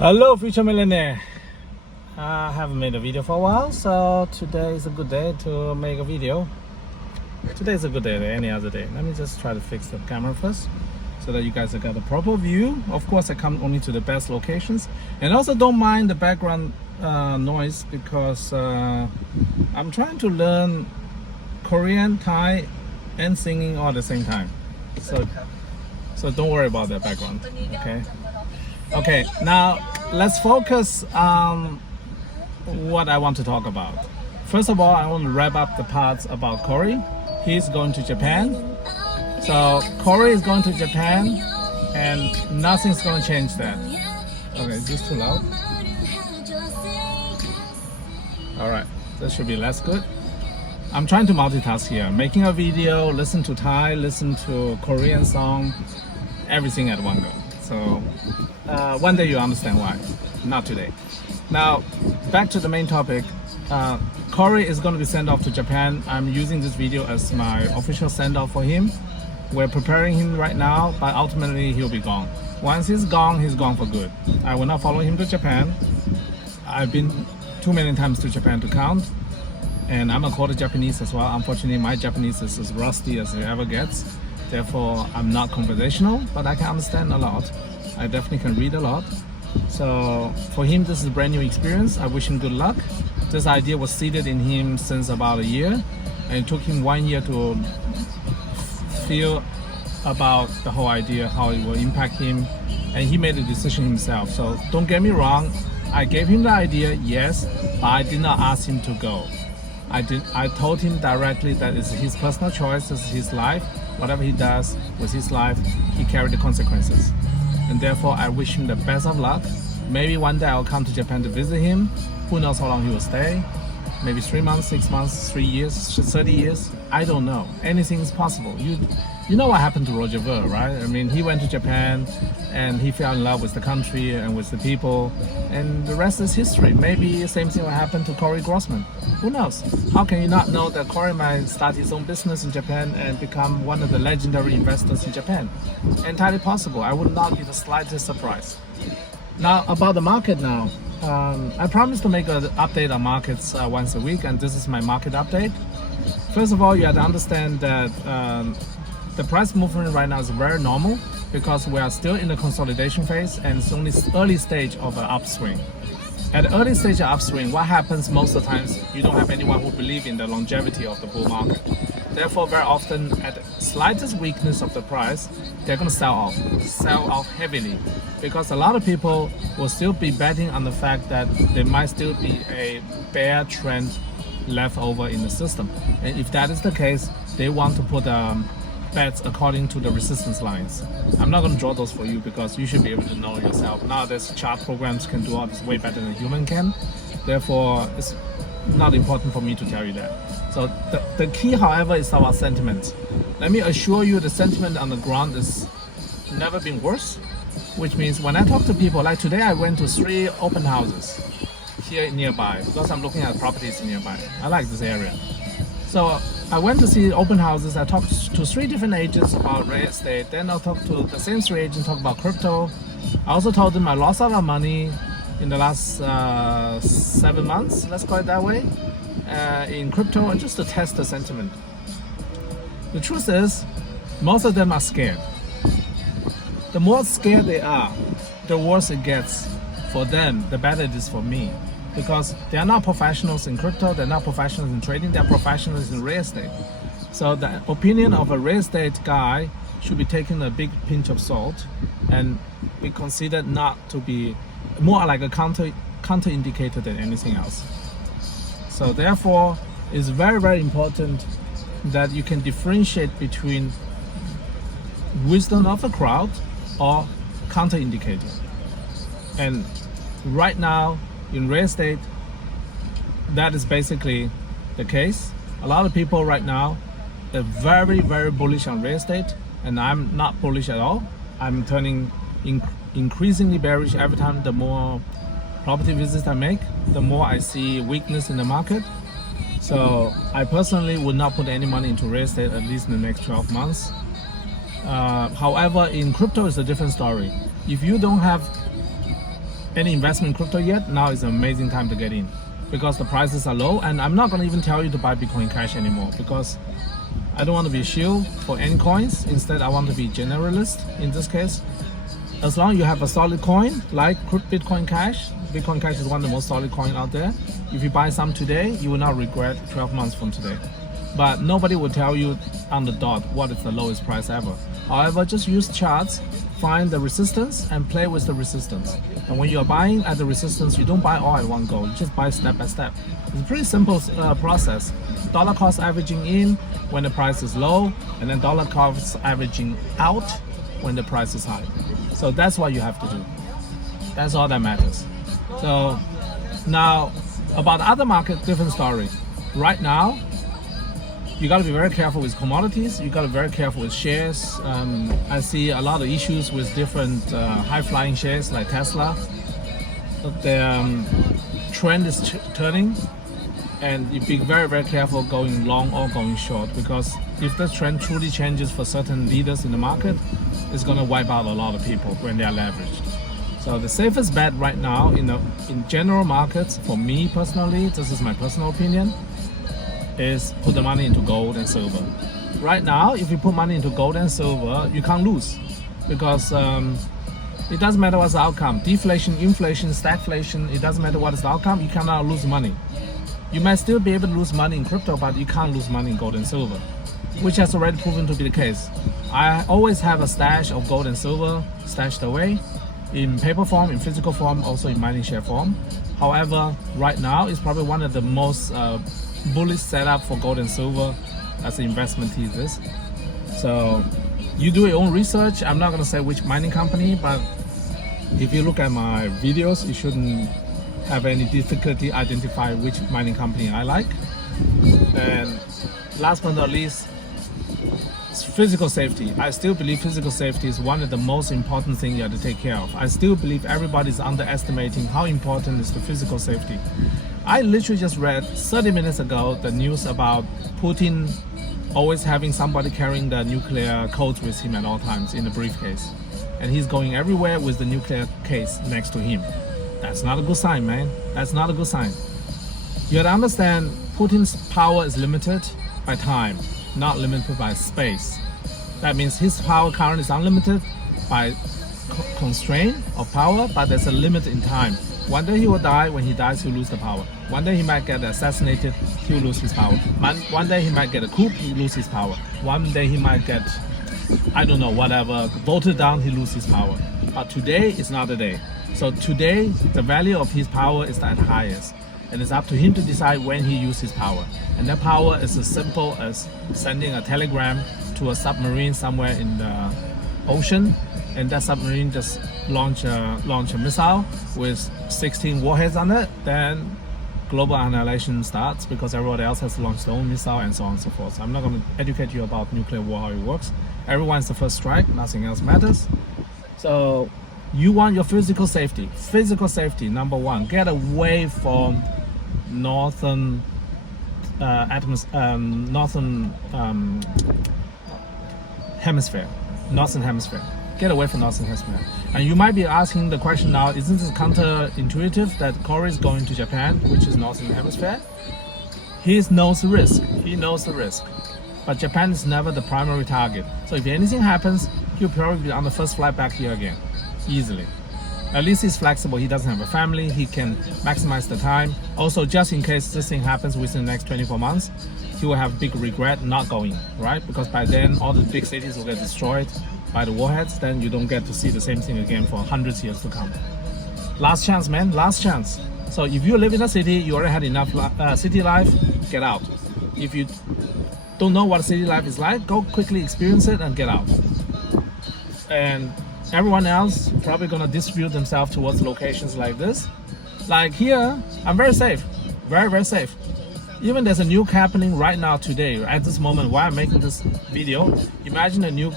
Hello, future millionaire. I haven't made a video for a while, so today is a good day to make a video. Today is a good day than any other day. Let me just try to fix the camera first so that you guys have got a proper view. Of course, I come only to the best locations, and also don't mind the background noise because I'm trying to learn Korean, Thai, and singing all at the same time. So don't worry about that background. Okay, now let's focus on what I want to talk about. First of all, I want to wrap up the parts about Corey. He's going to Japan. So Corey is going to Japan and nothing's going to change that. Okay, is this too loud? Alright, that should be less good. I'm trying to multitask here. Making a video, listen to Thai, listen to Korean song, everything at one go. So one day you understand why, not today. Now, back to the main topic. Corey is going to be sent off to Japan. I'm using this video as my official send-off for him. We're preparing him right now, but ultimately he'll be gone. Once he's gone for good. I will not follow him to Japan. I've been too many times to Japan to count, and I'm a quarter Japanese as well. Unfortunately, my Japanese is as rusty as it ever gets. Therefore, I'm not conversational, but I can understand a lot. I definitely can read a lot. So for him, this is a brand new experience. I wish him good luck. This idea was seeded in him since about a year, and it took him 1 year to feel about the whole idea, how it will impact him, and he made a decision himself. So don't get me wrong, I gave him the idea, yes, but I did not ask him to go. I told him directly that it's his personal choice, this is his life. Whatever he does with his life, he carried the consequences. And therefore, I wish him the best of luck. Maybe one day I'll come to Japan to visit him. Who knows how long he will stay? Maybe 3 months, 6 months, 3 years, 30 years. I don't know. Anything is possible. You know what happened to Roger Ver, right? I mean, he went to Japan and he fell in love with the country and with the people, and the rest is history. Maybe the same thing will happen to Corey Grossman. Who knows? How can you not know that Corey might start his own business in Japan and become one of the legendary investors in Japan? Entirely possible. I would not be the slightest surprise. Now, about the market now. I promised to make an update on markets once a week, and this is my market update. First of all, you have to understand that the price movement right now is very normal because we are still in the consolidation phase and it's only early stage of an upswing. At the early stage of upswing, what happens most of the times, you don't have anyone who believes in the longevity of the bull market. Therefore, very often at the slightest weakness of the price, they're going to sell off heavily, because a lot of people will still be betting on the fact that there might still be a bear trend left over in the system. And if that is the case, they want to put bets according to the resistance lines. I'm not going to draw those for you because you should be able to know yourself. Nowadays, chart programs can do all this way better than a human can. Therefore, it's not important for me to tell you that. So the key, however, is about sentiment. Let me assure you the sentiment on the ground is never been worse, which means when I talk to people, like today I went to 3 open houses here nearby because I'm looking at properties nearby. I like this area. So I went to see open houses. I talked to 3 different agents about real estate. Then I'll talk to the same 3 agents talk about crypto. I also told them I lost a lot of money in the last 7 months, let's call it that way, in crypto, just to test the sentiment. The truth is, most of them are scared. The more scared they are, the worse it gets for them, the better it is for me. Because they are not professionals in crypto, they're not professionals in trading, they're professionals in real estate. So the opinion of a real estate guy should be taken a big pinch of salt and be considered not to be more like a counter indicator than anything else. So therefore, it's very, very important that you can differentiate between wisdom of the crowd or counter indicator. And right now in real estate, that is basically the case. A lot of people right now are very, very bullish on real estate, and I'm not bullish at all. I'm turning increasingly bearish every time. The more property visits I make, the more I see weakness in the market. So I personally would not put any money into real estate at least in the next 12 months. However, in crypto it's a different story. If you don't have any investment in crypto yet, now is an amazing time to get in because the prices are low. And I'm not going to even tell you to buy Bitcoin Cash anymore because I don't want to be a shield for any coins. Instead, I want to be generalist in this case. As long as you have a solid coin like Bitcoin Cash is one of the most solid coins out there. If you buy some today, you will not regret 12 months from today. But nobody will tell you on the dot what is the lowest price ever. However, just use charts, find the resistance and play with the resistance. And when you're buying at the resistance, you don't buy all at one go, you just buy step by step. It's a pretty simple process. Dollar cost averaging in when the price is low, and then dollar cost averaging out when the price is high. So that's what you have to do. That's all that matters. So now about other market, different story. Right now, you got to be very careful with commodities. You got to be very careful with shares. I see a lot of issues with different high-flying shares like Tesla. The trend is turning, and you be very, very careful going long or going short, because if the trend truly changes for certain leaders in the market, it's going to wipe out a lot of people when they are leveraged. So the safest bet right now in general markets, for me personally, this is my personal opinion, is put the money into gold and silver. Right now, if you put money into gold and silver, you can't lose, because it doesn't matter what's the outcome. Deflation, inflation, stagflation, it doesn't matter what is the outcome, you cannot lose money. You might still be able to lose money in crypto, but you can't lose money in gold and silver, which has already proven to be the case. I always have a stash of gold and silver stashed away in paper form, in physical form, also in mining share form. However, right now it's probably one of the most bullish setup for gold and silver as an investment thesis. So you do your own research. I'm not going to say which mining company, but if you look at my videos, you shouldn't have any difficulty identifying which mining company I like. And last but not least, physical safety. I still believe physical safety is one of the most important things you have to take care of. I still believe everybody's underestimating how important is the physical safety. I literally just read 30 minutes ago the news about Putin always having somebody carrying the nuclear codes with him at all times in a briefcase. And he's going everywhere with the nuclear case next to him. That's not a good sign, man. That's not a good sign. You have to understand, Putin's power is limited by time, not limited by space. That means his power current is unlimited by constraint of power, but there's a limit in time. One day he will die. When he dies, he'll lose the power. One day he might get assassinated, he'll lose his power. One day he might get a coup, he'll lose his power. One day he might get, I don't know, whatever, voted down, he loses his power. But today is not the day. So today, the value of his power is at highest. And it's up to him to decide when he uses his power. And that power is as simple as sending a telegram to a submarine somewhere in the ocean, and that submarine just launch a missile with 16 warheads on it. Then global annihilation starts, because everybody else has to launch their own missile, and so on and so forth. So I'm not going to educate you about nuclear war, how it works. Everyone's the first strike, nothing else matters. So you want your physical safety. Physical safety, number one, get away from northern hemisphere. Get away from northern hemisphere. And you might be asking the question now, isn't this counterintuitive that Corey is going to Japan, which is northern hemisphere? He knows the risk. He knows the risk. But Japan is never the primary target. So if anything happens, he'll probably be on the first flight back here again, easily. At least he's flexible. He doesn't have a family. He can maximize the time. Also, just in case this thing happens within the next 24 months, he will have big regret not going, right? Because by then, all the big cities will get destroyed by the warheads. Then you don't get to see the same thing again for hundreds of years to come. Last chance, man. Last chance. So if you live in a city, you already had enough city life, get out. If you don't know what city life is like, go quickly experience it and get out. And everyone else probably gonna distribute themselves towards locations like this. Like here, I'm very safe, very, very safe. Even there's a nuke happening right now today, at this moment while I'm making this video. Imagine a nuke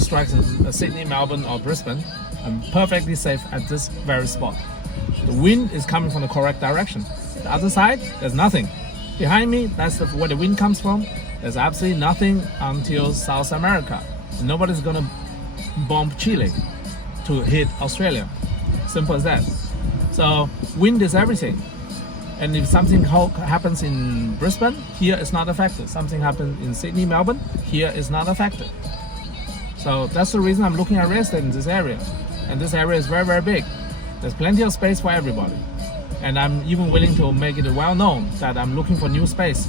strikes in Sydney, Melbourne, or Brisbane. I'm perfectly safe at this very spot. The wind is coming from the correct direction. The other side, there's nothing. Behind me, that's where the wind comes from. There's absolutely nothing until South America. Nobody's gonna bomb Chile. to hit Australia. Simple as that. So wind is everything. And if something happens in Brisbane, here it's not affected. Something happens in Sydney, Melbourne, here it's not affected. So that's the reason I'm looking at real estate in this area. And this area is very, very big. There's plenty of space for everybody. And I'm even willing to make it well known that I'm looking for new space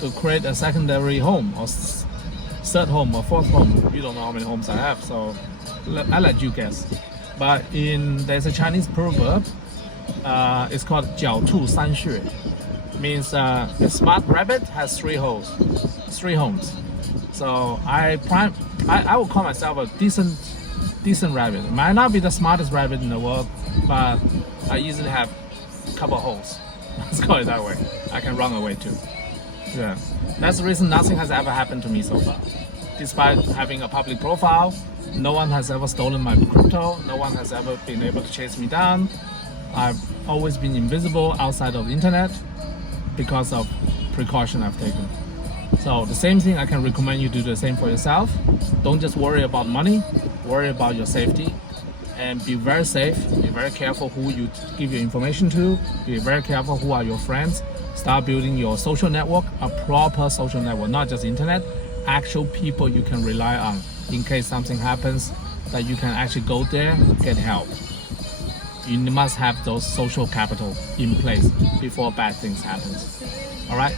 to create a secondary home or third home or fourth home. You don't know how many homes I have, so I'll let you guess. But there's a Chinese proverb. It's called 狡兔三穴. Means a smart rabbit has three holes, three homes. So I would call myself a decent rabbit. Might not be the smartest rabbit in the world, but I easily have a couple of holes. Let's call it that way. I can run away too. Yeah, that's the reason nothing has ever happened to me so far. Despite having a public profile, no one has ever stolen my crypto. No one has ever been able to chase me down. I've always been invisible outside of the internet because of precaution I've taken. So the same thing, I can recommend you do the same for yourself. Don't just worry about money, worry about your safety, and be very safe, be very careful who you give your information to, be very careful who are your friends. Start building your social network, a proper social network, not just internet, actual people you can rely on in case something happens, that you can actually go there, get help. You must have those social capital in place before bad things happen. All right,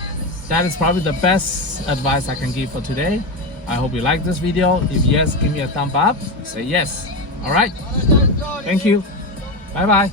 that is probably the best advice I can give for today. I hope you like this video. If yes, give me a thumb up, say yes. All right, thank you. Bye bye.